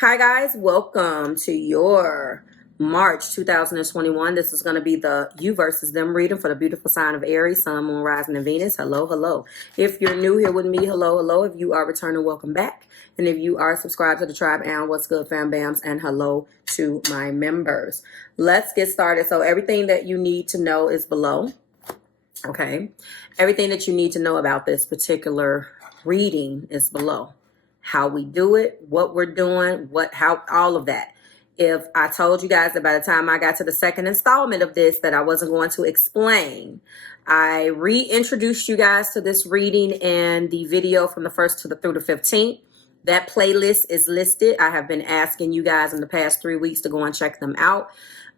Hi guys, welcome to your March 2021. This is going to be the you versus them reading for the beautiful sign of Aries, Sun, Moon, Rising, and Venus. Hello, hello. If you're new here with me, hello, hello. If you are returning, welcome back. And if you are subscribed to the tribe, and what's good, fam bams, and hello to my members. Let's get started. So everything that you need to know is below. Okay. Everything that you need to know about this particular reading is below. How we do it, what we're doing, how, all of that. If I told you guys that by the time I got to the second installment of this that I wasn't going to explain, I reintroduced you guys to this reading in the video from the 1st to the through the 15th. That playlist is listed. I have been asking you guys in the past 3 weeks to go and check them out.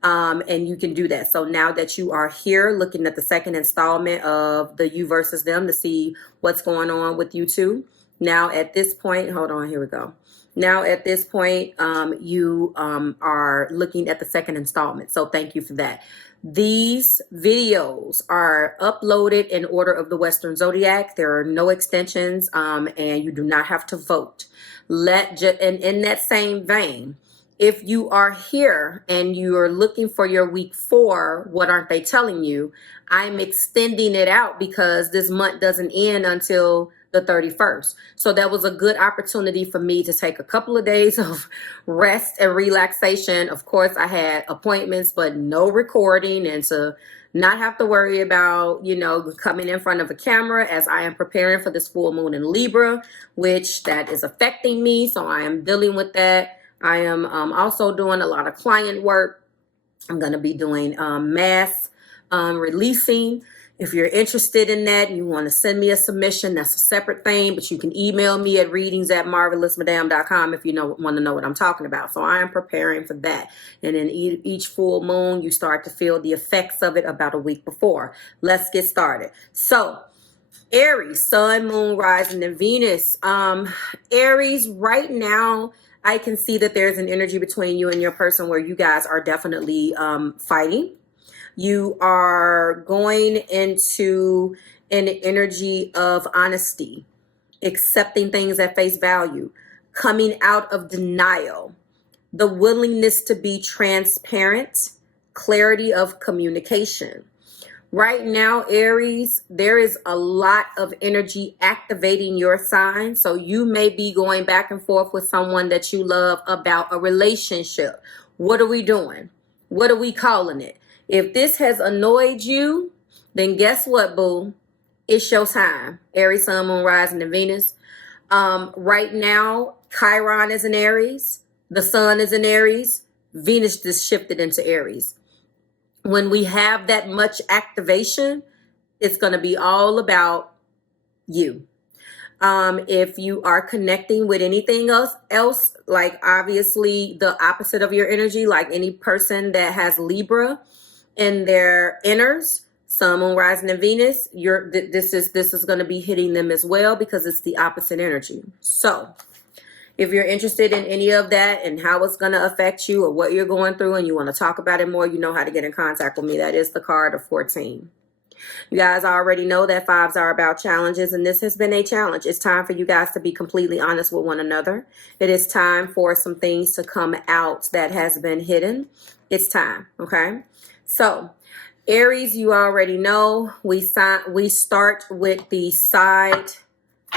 And you can do that. So now that you are here looking at the second installment of the you versus them to see what's going on with you two. Now at this point, hold on, here we go. Now at this point, you are looking at the second installment. So thank you for that. These videos are uploaded in order of the Western Zodiac. There are no extensions, and you do not have to vote. And in that same vein, if you are here and you're looking for your week 4, what aren't they telling you? I'm extending it out because this month doesn't end until the 31st. So that was a good opportunity for me to take a couple of days of rest and relaxation. Of course, I had appointments, but no recording, and to not have to worry about, coming in front of a camera as I am preparing for this full moon in Libra, which that is affecting me. So I am dealing with that. I am also doing a lot of client work. I'm going to be doing mass releasing. If you're interested in that and you want to send me a submission, that's a separate thing, but you can email me at readingsbymarvelousmadame.com if you want to know what I'm talking about. So I am preparing for that. And in each full moon, you start to feel the effects of it about a week before. Let's get started. So Aries, Sun, Moon, Rising, and Venus. Aries, right now, I can see that there's an energy between you and your person where you guys are definitely fighting. You are going into an energy of honesty, accepting things at face value, coming out of denial, the willingness to be transparent, clarity of communication. Right now, Aries, there is a lot of energy activating your sign. So you may be going back and forth with someone that you love about a relationship. What are we doing? What are we calling it? If this has annoyed you, then guess what, boo? It's your time. Aries, Sun, Moon, Rising, and Venus. Right now, Chiron is in Aries. The Sun is in Aries. Venus just shifted into Aries. When we have that much activation, it's going to be all about you. If you are connecting with anything else, like obviously the opposite of your energy, like any person that has Libra in their inners, Sun, Moon, Rising, and Venus, this is going to be hitting them as well because it's the opposite energy. So if you're interested in any of that and how it's going to affect you or what you're going through and you want to talk about it more, you know how to get in contact with me. That is the card of 14. You guys already know that 5s are about challenges, and this has been a challenge. It's time for you guys to be completely honest with one another. It is time for some things to come out that has been hidden. It's time, okay? So, Aries, you already know, we start with the side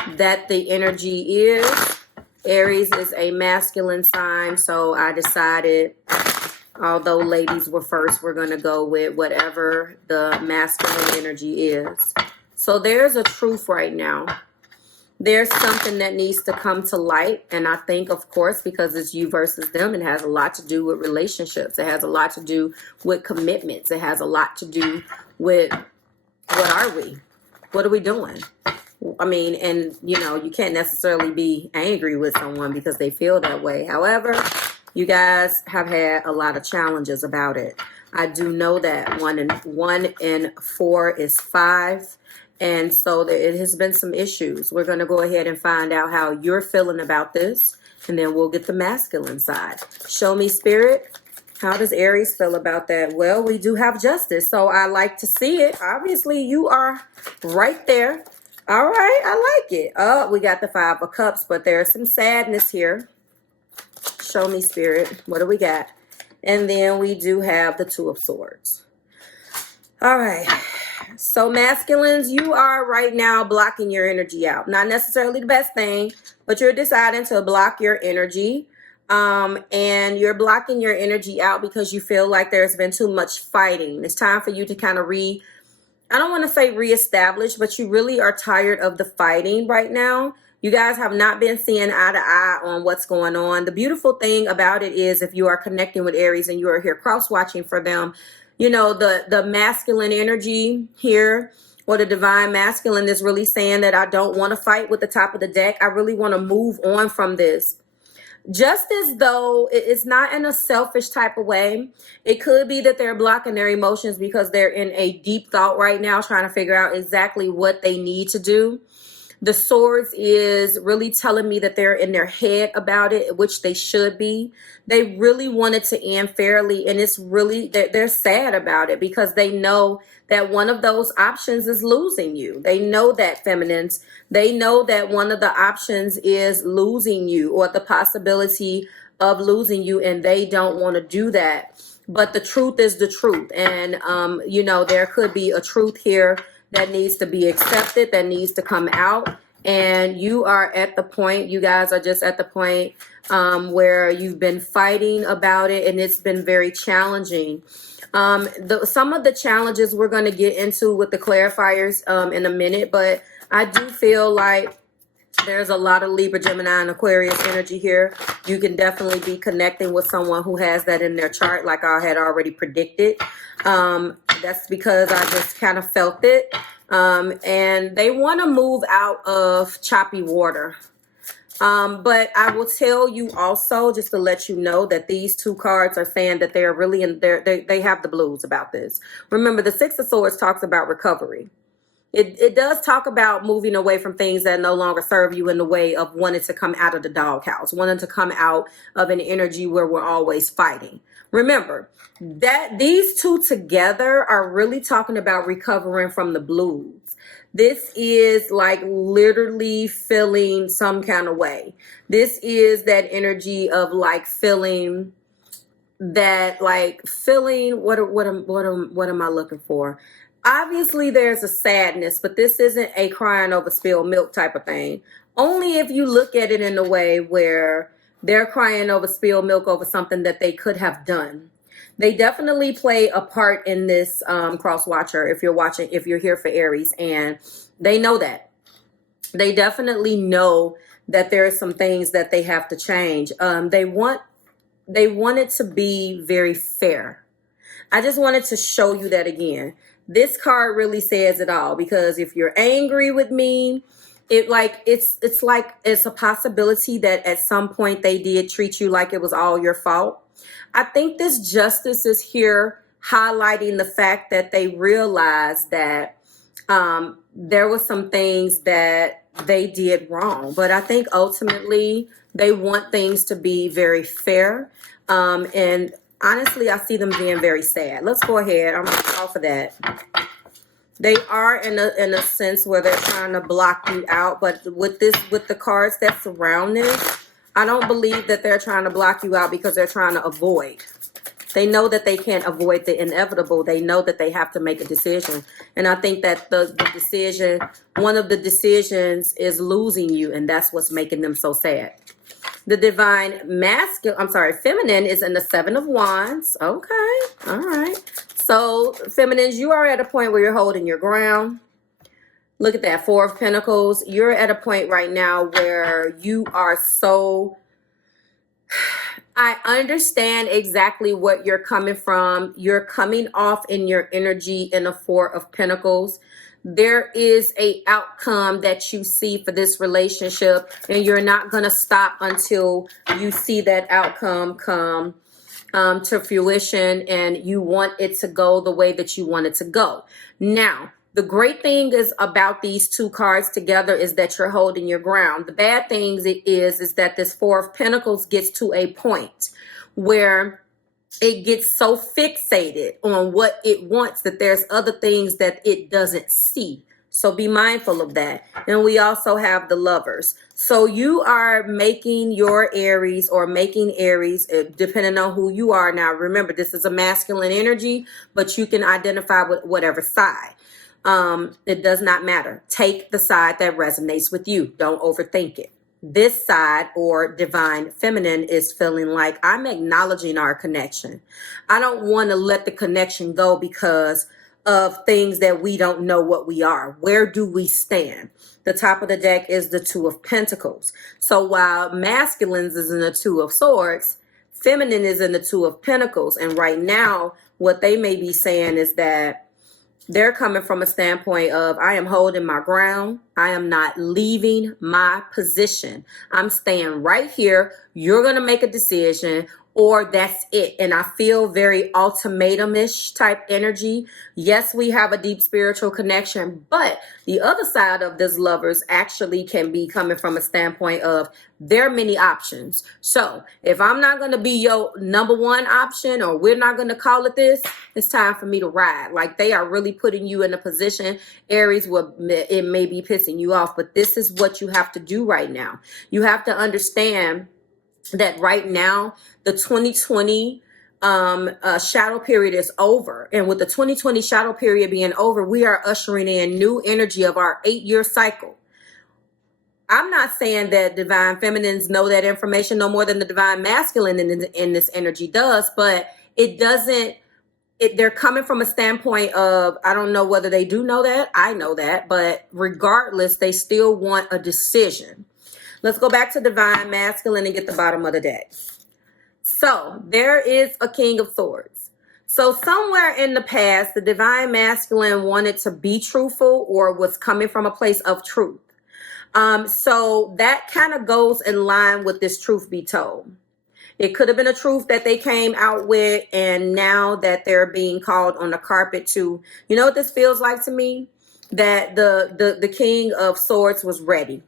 that the energy is. Aries is a masculine sign, so I decided, although ladies were first, we're going to go with whatever the masculine energy is. So there's a truth right now. There's something that needs to come to light, and I think, of course, because it's you versus them, it has a lot to do with relationships. It has a lot to do with commitments. It has a lot to do with what are we? What are we doing? I mean, and, you can't necessarily be angry with someone because they feel that way. However, you guys have had a lot of challenges about it. I do know that 1 in 4 is 5. And so it has been some issues. We're going to go ahead and find out how you're feeling about this. And then we'll get the masculine side. Show me, Spirit. How does Aries feel about that? Well, we do have justice. So I like to see it. Obviously, you are right there. All right. I like it. Oh, we got the 5 of Cups. But there's some sadness here. Show me, Spirit. What do we got? And then we do have the Two of Swords. All right. So masculines, you are right now blocking your energy out. Not necessarily the best thing, but you're deciding to block your energy. And you're blocking your energy out because you feel like there's been too much fighting. It's time for you to kind of I don't want to say reestablish, but you really are tired of the fighting right now. You guys have not been seeing eye to eye on what's going on. The beautiful thing about it is if you are connecting with Aries and you are here cross-watching for them, you know, the masculine energy here, or the divine masculine, is really saying that I don't want to fight with the top of the deck. I really want to move on from this. Just as though it's not in a selfish type of way. It could be that they're blocking their emotions because they're in a deep thought right now, trying to figure out exactly what they need to do. The Swords is really telling me that they're in their head about it, which they should be. They really want it to end fairly, and it's really, they're sad about it because they know that one of those options is losing you. They know that, feminines. They know that one of the options is losing you, or the possibility of losing you, and they don't want to do that. But the truth is the truth, and you know, there could be a truth here that needs to be accepted, that needs to come out. And you are at the point, you guys are just at the point where you've been fighting about it, and it's been very challenging. Some of the challenges we're going to get into with the clarifiers in a minute, but I do feel like there's a lot of Libra, Gemini, and Aquarius energy here. You can definitely be connecting with someone who has that in their chart, like I had already predicted. That's because I just kind of felt it. And they want to move out of choppy water. But I will tell you also, just to let you know, that these two cards are saying that they're really they have the blues about this. Remember, the Six of Swords talks about recovery. It does talk about moving away from things that no longer serve you in the way of wanting to come out of the doghouse, wanting to come out of an energy where we're always fighting. Remember that these two together are really talking about recovering from the blues. This is like literally feeling some kind of way. This is that energy of like feeling that, like feeling what am I looking for? Obviously, there's a sadness, but this isn't a crying over spilled milk type of thing. Only if you look at it in a way where they're crying over spilled milk over something that they could have done. They definitely play a part in this cross watcher if you're here for Aries, and they know that. They definitely know that there are some things that they have to change. They want it to be very fair. I just wanted to show you that again. This card really says it all, because if you're angry with me, it's a possibility that at some point they did treat you like it was all your fault. I think this justice is here highlighting the fact that they realized that there were some things that they did wrong. But I think ultimately they want things to be very fair. And honestly, I see them being very sad. Let's go ahead. I'm going to call for that. They are in a sense where they're trying to block you out. But with the cards that surround this, I don't believe that they're trying to block you out because they're trying to avoid. They know that they can't avoid the inevitable. They know that they have to make a decision. And I think that the decision, one of the decisions is losing you. And that's what's making them so sad. The divine feminine is in the Seven of Wands. Okay. All right. So feminines, you are at a point where you're holding your ground. Look at that, Four of Pentacles. You're at a point right now where you are so... I understand exactly what you're coming from. You're coming off in your energy in the Four of Pentacles. There is a outcome that you see for this relationship, and you're not going to stop until you see that outcome come to fruition, and you want it to go the way that you want it to go. Now, the great thing is about these two cards together is that you're holding your ground. The bad thing is that this Four of Pentacles gets to a point where it gets so fixated on what it wants that there's other things that it doesn't see So be mindful of that. And we also have the Lovers. So you are making your Aries or making Aries, depending on who you are. Now, remember, this is a masculine energy, but you can identify with whatever side. It does not matter. Take the side that resonates with you. Don't overthink it. This side, or divine feminine, is feeling like I'm acknowledging our connection. I don't want to let the connection go because of things that we don't know what we are. Where do we stand? The top of the deck is the Two of Pentacles. So while masculines is in the Two of Swords, feminine is in the Two of Pentacles. And right now, what they may be saying is that they're coming from a standpoint of, I am holding my ground. I am not leaving my position. I'm staying right here. You're going to make a decision, or that's it. And I feel very ultimatum-ish type energy. Yes, we have a deep spiritual connection, but the other side of this Lovers actually can be coming from a standpoint of, there are many options. So if I'm not going to be your number one option, or we're not going to call it this, it's time for me to ride. Like, they are really putting you in a position, Aries, where it may be pissing you off, but this is what you have to do right now. You have to understand that right now, the 2020 shadow period is over. And with the 2020 shadow period being over, we are ushering in new energy of our 8-year cycle. I'm not saying that divine feminines know that information no more than the divine masculine in this energy does, but it doesn't, they're coming from a standpoint of, I don't know whether they do know that. I know that, but regardless, they still want a decision. Let's go back to divine masculine and get the bottom of the deck. So there is a King of Swords. So somewhere in the past, the divine masculine wanted to be truthful, or was coming from a place of truth. So that kind of goes in line with this truth be told. It could have been a truth that they came out with, and now that they're being called on the carpet to, you know what this feels like to me? That the King of Swords was ready.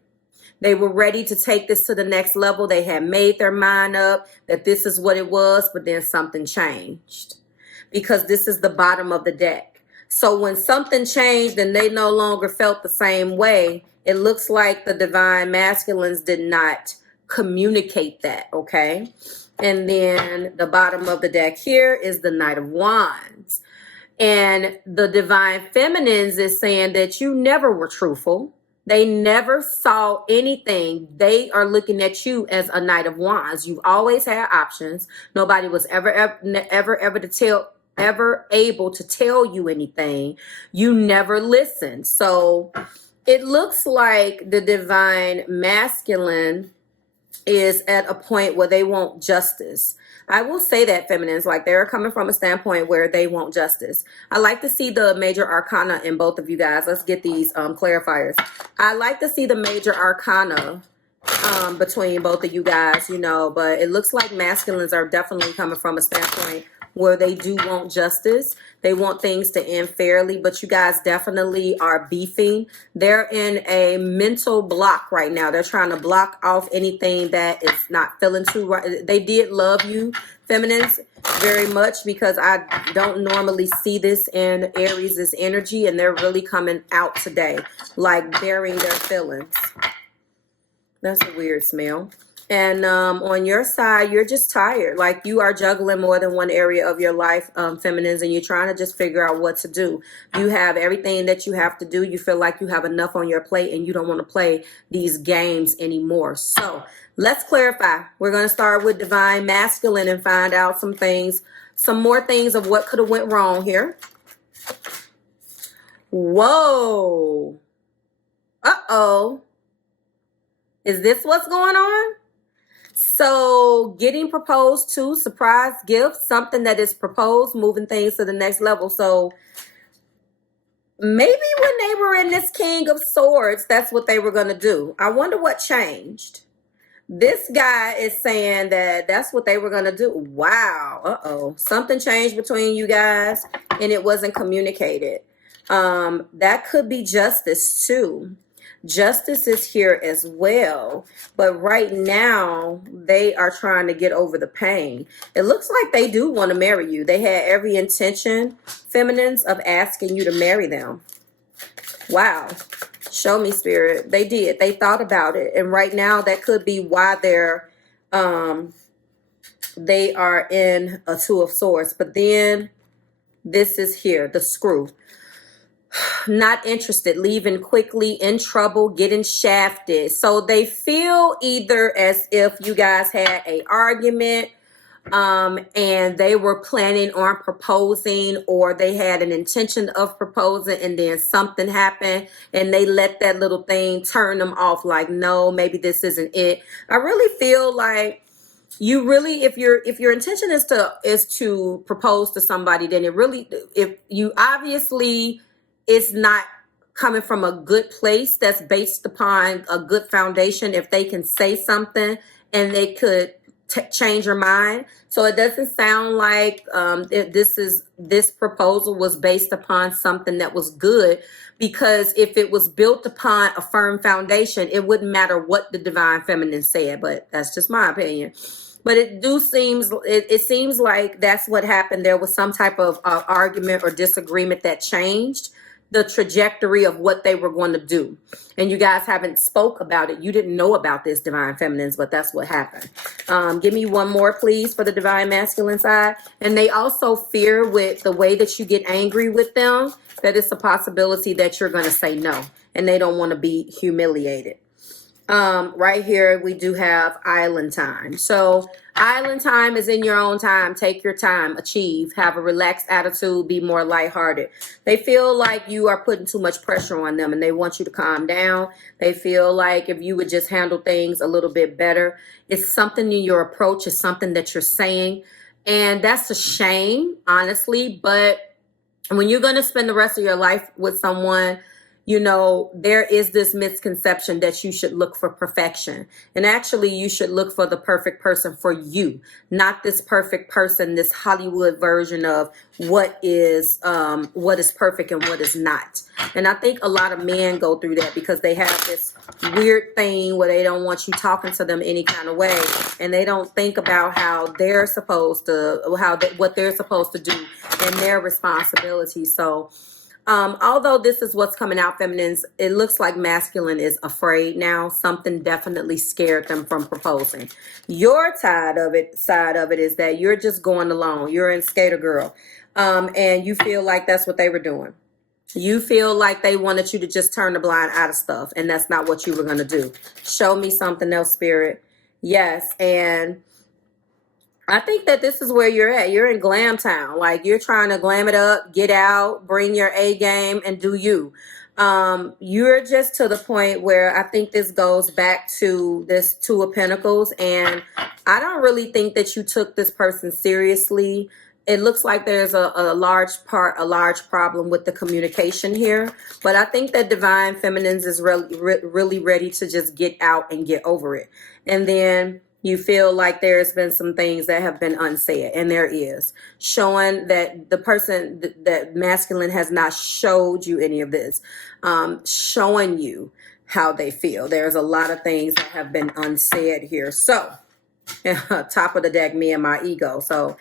They were ready to take this to the next level. They had made their mind up that this is what it was, but then something changed, because this is the bottom of the deck. So when something changed and they no longer felt the same way, it looks like the divine masculines did not communicate that, okay? And then the bottom of the deck here is the Knight of Wands. And the divine feminines is saying that you never were truthful. They never saw anything. They are looking at you as a Knight of Wands. You've always had options. Nobody was ever able to tell you anything. You never listened. So it looks like the divine masculine is at a point where they want justice. I will say that, feminines, like, they're coming from a standpoint where they want justice. I like to see the major arcana in both of you guys. Let's get these clarifiers. I like to see the major arcana between both of you guys, you know, but it looks like masculines are definitely coming from a standpoint where they do want justice. They want things to end fairly, but you guys definitely are beefing. They're in a mental block right now. They're trying to block off anything that is not feeling too right. They did love you, feminines, very much, because I don't normally see this in Aries' energy, and they're really coming out today, like burying their feelings. That's a weird smell. And on your side, you're just tired. Like, you are juggling more than one area of your life, feminines, and you're trying to just figure out what to do. You have everything that you have to do. You feel like you have enough on your plate, and you don't want to play these games anymore. So let's clarify. We're going to start with divine masculine and find out some things, some more things of what could have went wrong here. Whoa. Uh-oh. Is this what's going on? So getting proposed to, surprise gift, something that is proposed, moving things to the next level. So maybe when they were in this King of Swords, that's what they were going to do. I wonder what changed. This guy is saying that that's what they were going to do. Wow. Uh-oh. Something changed between you guys, and it wasn't communicated. That could be justice too. Justice is here as well, but right now they are trying to get over the pain. It looks like they do want to marry you. They had every intention, feminines, of asking you to marry them. Wow. Show me, Spirit. They did. They thought about it. And right now, that could be why they are in a Two of Swords. But then this is here, the screw. Not interested, leaving quickly, in trouble, getting shafted. So they feel either as if you guys had a argument, and they were planning on proposing, or they had an intention of proposing, and then something happened and they let that little thing turn them off, like, no, maybe this isn't it. I really feel like you really, if your intention is to propose to somebody, then it really, if you obviously, it's not coming from a good place that's based upon a good foundation. If they can say something and they could change your mind. So it doesn't sound like this proposal was based upon something that was good, because if it was built upon a firm foundation, it wouldn't matter what the divine feminine said. But that's just my opinion. But it seems like that's what happened. There was some type of argument or disagreement that changed the trajectory of what they were going to do. And you guys haven't spoke about it. You didn't know about this, divine feminines, but that's what happened. Give me one more, please, for the divine masculine side. And they also fear, with the way that you get angry with them, that it's a possibility that you're going to say no, and they don't want to be humiliated. Right here, we do have island time. So island time is in your own time. Take your time, achieve, have a relaxed attitude, be more lighthearted. They feel like you are putting too much pressure on them and they want you to calm down. They feel like if you would just handle things a little bit better. It's something in your approach, it's something that you're saying. And that's a shame, honestly. But when you're going to spend the rest of your life with someone, you know, there is this misconception that you should look for perfection. And actually, you should look for the perfect person for you, not this perfect person, this Hollywood version of what is perfect and what is not. And I think a lot of men go through that because they have this weird thing where they don't want you talking to them any kind of way. And they don't think about how they're supposed to, what they're supposed to do and their responsibility. So, although this is what's coming out, feminines, it looks like masculine is afraid now. Something definitely scared them from proposing. Your side of it is that you're just going along. You're in skater girl. And you feel like that's what they were doing. You feel like they wanted you to just turn the blind eye to stuff, and that's not what you were going to do. Show me something else, Spirit. Yes, and I think that this is where you're at. You're in glam town. Like, you're trying to glam it up, get out, bring your A game, and do you. You're just to the point where I think this goes back to this Two of Pentacles. And I don't really think that you took this person seriously. It looks like there's a large problem with the communication here. But I think that divine feminines is really ready to just get out and get over it. And then you feel like there's been some things that have been unsaid, and there is, showing that the person, that masculine, has not showed you any of this, showing you how they feel. There's a lot of things that have been unsaid here. So, top of the deck, me and my ego. So,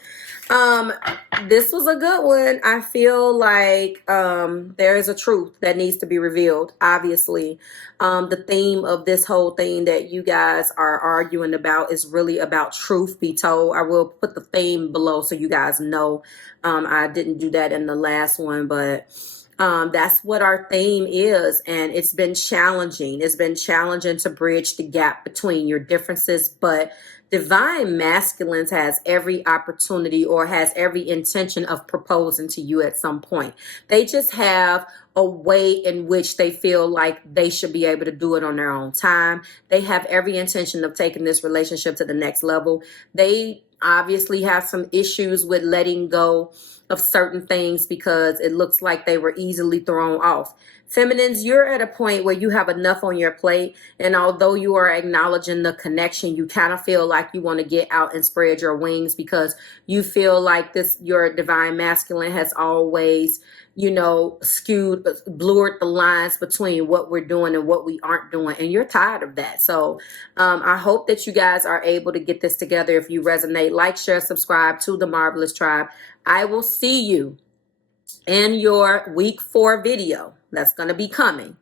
this was a good one. I feel like there is a truth that needs to be revealed. Obviously, the theme of this whole thing that you guys are arguing about is really about truth be told. I will put the theme below so you guys know. I didn't do that in the last one, but that's what our theme is, and it's been challenging. It's been challenging to bridge the gap between your differences, but divine masculines has every opportunity or has every intention of proposing to you at some point. They just have a way in which they feel like they should be able to do it on their own time. They have every intention of taking this relationship to the next level. They obviously have some issues with letting go of certain things because it looks like they were easily thrown off. Feminines, you're at a point where you have enough on your plate, and although you are acknowledging the connection, you kind of feel like you want to get out and spread your wings because you feel like your divine masculine has always, blurred the lines between what we're doing and what we aren't doing, and you're tired of that. So I hope that you guys are able to get this together. If you resonate, like, share, subscribe to the Marvelous Tribe. I will see you in your week 4 video. That's going to be coming.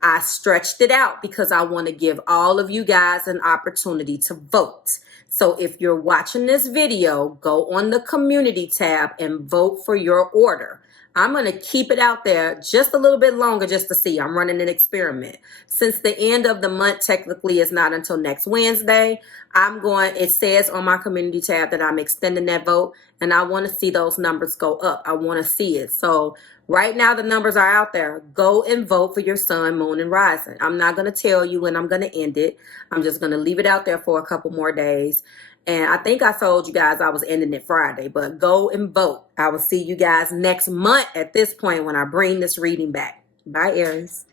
I stretched it out because I want to give all of you guys an opportunity to vote. So if you're watching this video, go on the community tab and vote for your order. I'm going to keep it out there just a little bit longer just to see. I'm running an experiment. Since the end of the month technically is not until next Wednesday, it says on my community tab that I'm extending that vote, and I want to see those numbers go up. I want to see it. So right now the numbers are out there. Go and vote for your sun, moon, and rising. I'm not going to tell you when I'm going to end it. I'm just going to leave it out there for a couple more days. And I think I told you guys I was ending it Friday, but go and vote. I will see you guys next month at this point when I bring this reading back. Bye, Aries.